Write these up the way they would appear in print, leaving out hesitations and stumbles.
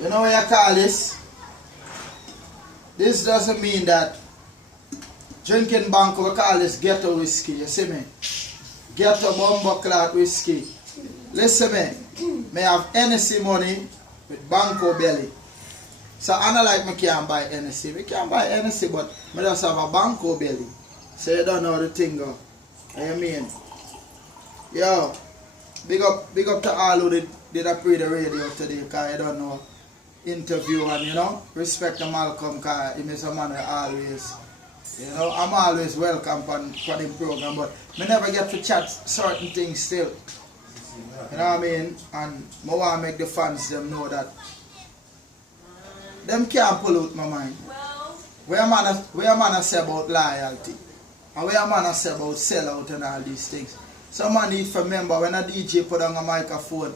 You know what you call this? This doesn't mean that drinking banco, we call this ghetto whiskey, you see me? Ghetto bumbo clot whiskey. Listen me, may have NSC money with banco belly. So I don't like me can't buy NSC. We can't buy NSC, but I just have a banco belly. So you don't know the thing go. You mean? Yo, big up to all who did I pre the radio today, because you don't know interview and you know, respect to Malcolm, because he is a man who always, you know, I'm always welcome for the program, but I never get to chat certain things still. You know what I mean? And I want to make the fans them know that them can't pollute my mind. Where am I say about loyalty? And where am I say about sellout and all these things? Someone need to remember when a DJ put on a microphone,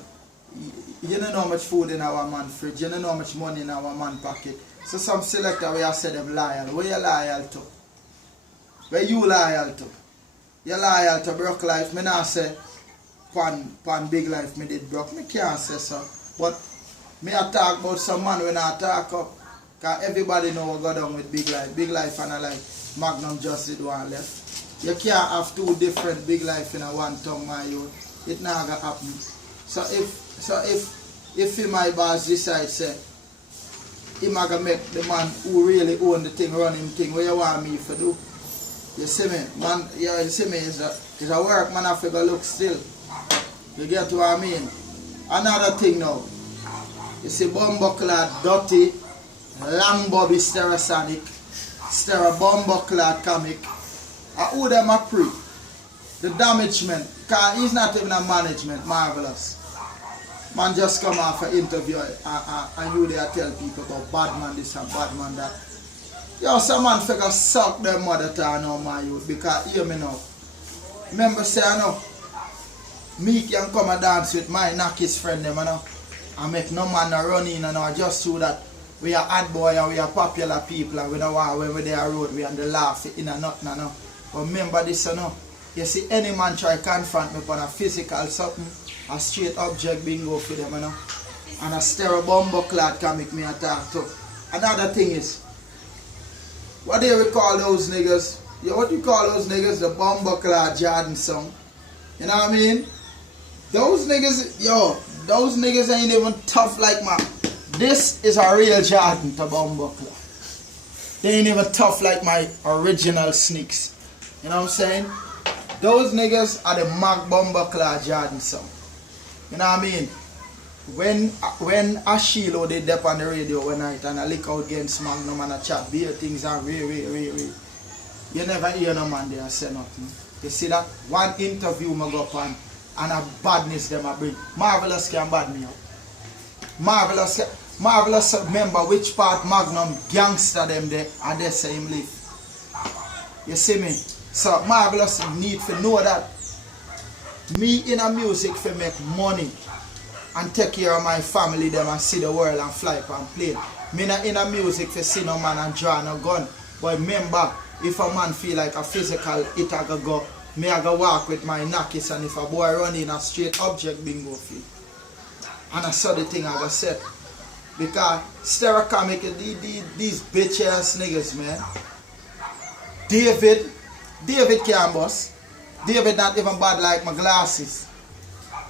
you don't know how much food in our man fridge, you don't know how much money in our man pocket. So some selector where I say them loyal. Where you loyal to? Where you loyal to? You loyal to broke life. Me not say pan big life me did broke. Me can't say so. But me I talk about some man when I talk up. Because everybody know what go down with big life. Big life and I like Magnum just did one left. You can't have two different big life in a one tongue, my youth. It not gonna happen. So if he my boss decide say he gonna make the man who really own the thing run him thing, what you want me to do? You see me, man, yeah, you see me, it's a work man have to go look still. You get what I mean? Another thing now. You see Bumbleclad, Dirty, Long Bobby Stereosonic, Bumbleclad comic. Who them a pre? The Damagement. Because he's not even a management, marvelous. Man just come off an interview and you there tell people about bad man this and bad man that. Yo, some man figure suck their mother to know my youth because hear me now. Remember say I know, me can come and dance with my Nackis friend them, you know. And make no man no run in and no, just so that we are hot boy and we are popular people and we don't want when we there road we and the laugh in and nothing, you know. But remember this, you know. You see any man try confront me on a physical something, a straight object bingo for them, you know. And a Bumbleclad can make me attack too. Another thing is, what do you call those niggas? Yo, what do you call those niggas? The Bumbleclad Jordan song. You know what I mean? Those niggas, yo, those niggas ain't even tough like my. This is a real Jordan to Bumbleclad. They ain't even tough like my original sneaks. You know what I'm saying? Those niggas are the Mack Bumbleclad Jordan song. You know what I mean? When Ashilo did that on the radio one night and I lick out against Magnum and I chat beer things are real. You never hear no man there say nothing. You see that? One interview I go up on and a badness them I bring. Marvelous can bad me up. Marvelous remember which part Magnum gangster them there and they say him live. You see me? So Marvelous need to know that me in a music for make money and take care of my family them and see the world and fly up and plane. Me not in a music for see no man and draw no gun. But remember, if a man feel like a physical it I go, me I go walk with my Nackis and if a boy run in a straight object bingo feel. And I saw the thing I got said. Because Stereocomic, these bitch ass niggas, man. David can't boss. David not even bad like my glasses.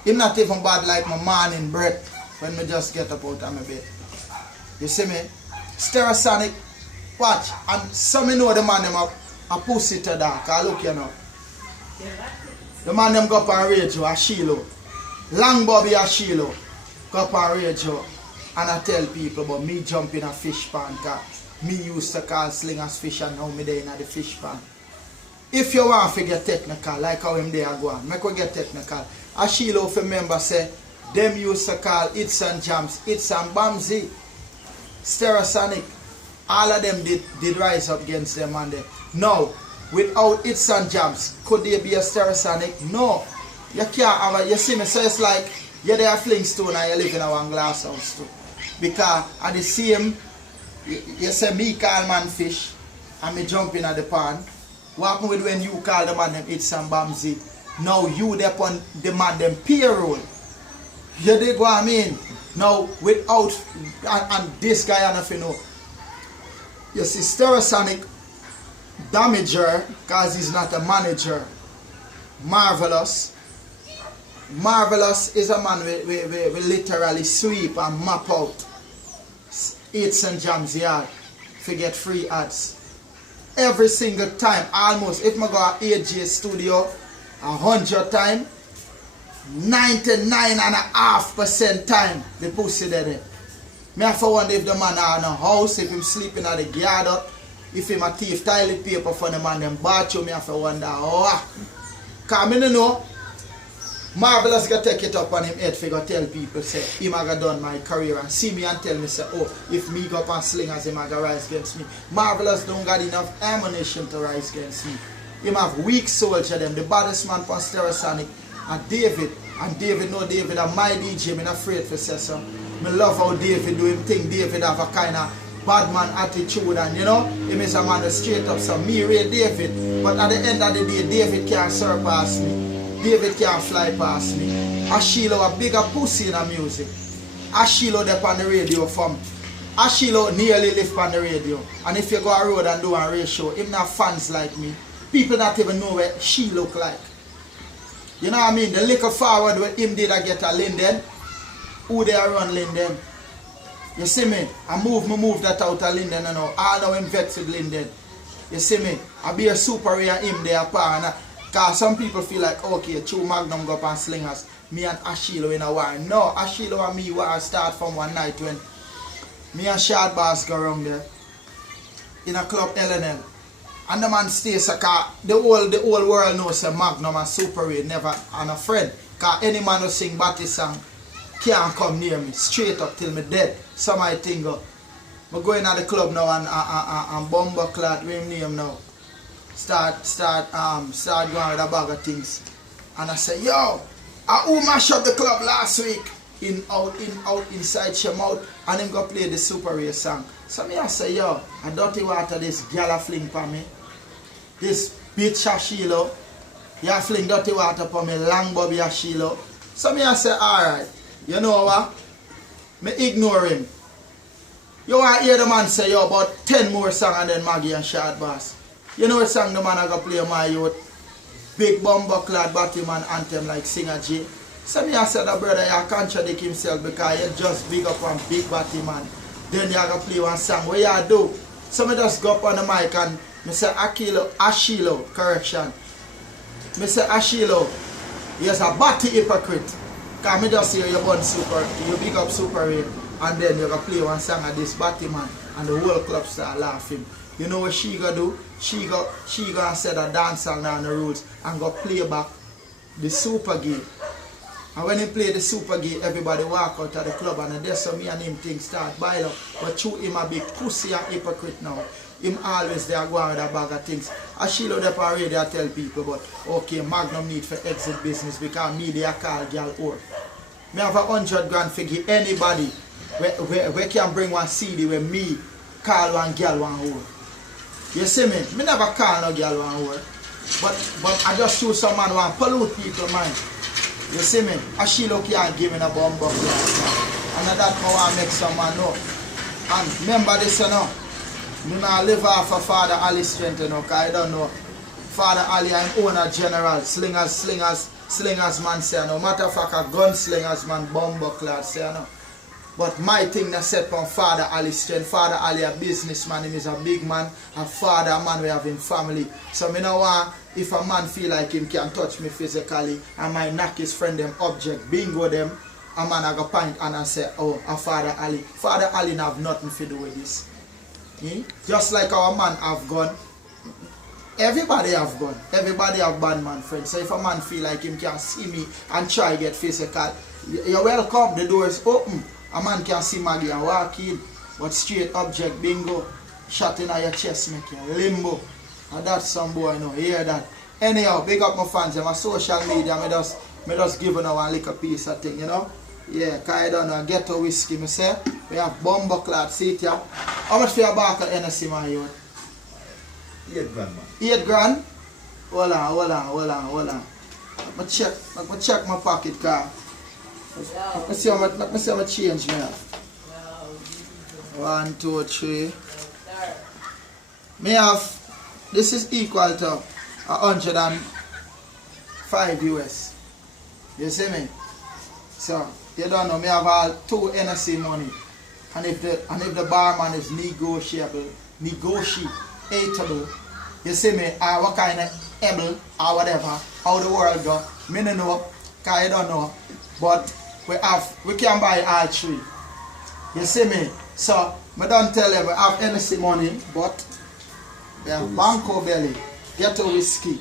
Him not even bad like my morning breath when me just get up out of my bed. You see me? Stereosonic, watch. And some know the man them a pussy to that. Cause look you know. The man them go up on radio, a Shilo. Long Bobby a Shilo. Go up on radio. And I tell people about me jump in a fish pan. Cause me used to call slingers fish and now me there in the fish pan. If you want to get technical, like how him there go on, make we get technical. As Sheila if remember say, them used to call It's and Jams, It's and Bamsy, Stereosonic. All of them did rise up against them and they. Now, without It's and Jams, could there be a Stereosonic? No. You can't have a, you see me, so it's like, you're there Flintstone and you live in a one glass house too. Because at the same, you say me call man fish and me jump in at the pond. What happened with when you call the man them It's and Bamsy? Now you depend the man them payroll. You dig what I mean? Now, without, and this guy, I don't know, you see, Stereosonic Damager, because he's not a manager. Marvelous. Marvelous is a man we literally sweep and map out Eats and Jams yard to get free ads. Every single time, almost, if I go to AJ studio 100 times, 99.5% time, the pussy there. Me have to wonder if the man are in a house, if him sleeping at the yard, if him a thief toilet paper for the man them bathroom, me have to wonder, oh. Because I don't know, Marvelous gonna take it up on him head for go tell people, say, him a go done my career and see me and tell me, say, oh, if me go up and sling as him a go rise against me. Marvelous don't got enough ammunition to rise against me. Him have weak soldier them, the baddest man from Stereosonic, and David. And David know David and my DJ, I'm not afraid to say so. I love how David do him thing. David have a kind of bad man attitude, and you know, him is a man that straight up, so me rate David. But at the end of the day, David can't surpass me. David can't fly past me. Ashilo a bigger pussy in the music. Ashilo there on the radio from. Ashilo nearly live on the radio. And if you go a road and do a race show, him not fans like me. People not even know what she look like. You know what I mean? The little forward when him did I get a Linden. Who they are run Linden? You see me? I move that out of Linden and now. I know him vex with Linden. You see me? I be a super rare him there apart. Because some people feel like, okay, two Magnum go up and slingers. Me and Ashilo in a war. No, Ashilo and me war start from one night when me and Shard Boss go around there in a club LNL. And the man stays because the whole world knows a Magnum and Super Raid never and a friend. Because any man who sing Batty song can't come near me. Straight up till me dead. So my thing go. I go in at the club now and Bomber Clad, what him name now. Start going with a bag of things. And I say, yo, who mash up the club last week? In, out, inside your mouth. And him go play the Super Race song. So me I say, yo, a dirty water this gal a fling for me. This bitch Ashilo. You fling dirty water for me, long Bobby Ashilo. So me I say, alright, you know what? Me ignore him. You want to hear the man say, yo, about 10 more songs and then Maggie and Shard Boss. You know what song the man I go play my youth? Big Bomber Clad Batman anthem like Singer J. So me I said that brother you contradict himself because you just big up on Big Batman. Then you go play one song. What you do? So me just go up on the mic and me say Ashilo, correction. Me say Ashilo, you're a batty hypocrite. Because me just hear you burn super, you big up Super Raid. And then you go play one song of this Batman and the whole club start laughing. You know what she gonna do? She gonna set a dance song on the rules and go play back the Super Game. And when he play the Super Game, everybody walk out of the club and that's so me and him things start boil up. But through him a big pussy and hypocrite now. Him always there going with a bag of things. As she load up already I tell people, but okay, Magnum need for exit business because media call girl or. Me have 100 grand for give anybody where can bring one CD where me call one girl one whore. You see me? Me never call no girl one whore. But I just show some man want pollute people mind. You see me? And she look here and give me a bomb box. And that's how I make some man know. And remember this you know. Me not live off of Father Ali strength you know, because I don't know. Father Ali I'm owner general, slingers man say no matter of fact a gunslingers man bomber clad say no. But my thing that set from Father Ali strength. Father Ali a businessman, him is a big man, a father, a man we have in family. So me no want if a man feel like him can touch me physically and might knock his friend them object, bingo them, a man I go point and I say, oh, a Father Ali. Father Ali have nothing to do with this. Just like our man have gun. Everybody have gun. Everybody have bad man friends. So if a man feel like him can see me and try get physical, you're welcome. The door is open. A man can see Maggie and walk in. But straight object bingo. Shot in your chest make you limbo. And that's some boy I know. Hear that. Anyhow, big up my fans. My social media. Me just giving them one little piece of thing, you know. Yeah, because I don't know. Get a whiskey, me say. We have bomber clad seat here. How much for your bark at NSC, my youth? 8 grand, man. 8 grand? Hold on. I check my pocket car. Let me see how much change me have. 1, 2, 3. Me have, this is equal to 105 US. You see me? So, you don't know, me have all 2 NSC money. And if the barman is negotiable, negotiable, you see me, what kind of able or whatever, how the world go, me no know, cause I don't know. But we can buy all 3. You see me? So, I don't tell you we have NSC money, but we have Banco Belly, get a whiskey.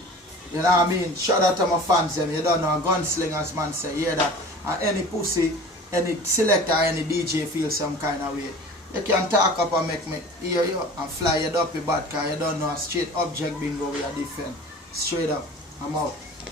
You know what I mean? Shout out to my fans them. You don't know, gunslingers man say, hear that. And any pussy, any selector, any DJ feel some kind of way. You can talk up and make me hear you and fly you up your bad car. You don't know a straight object bingo we are different. Straight up. I'm out.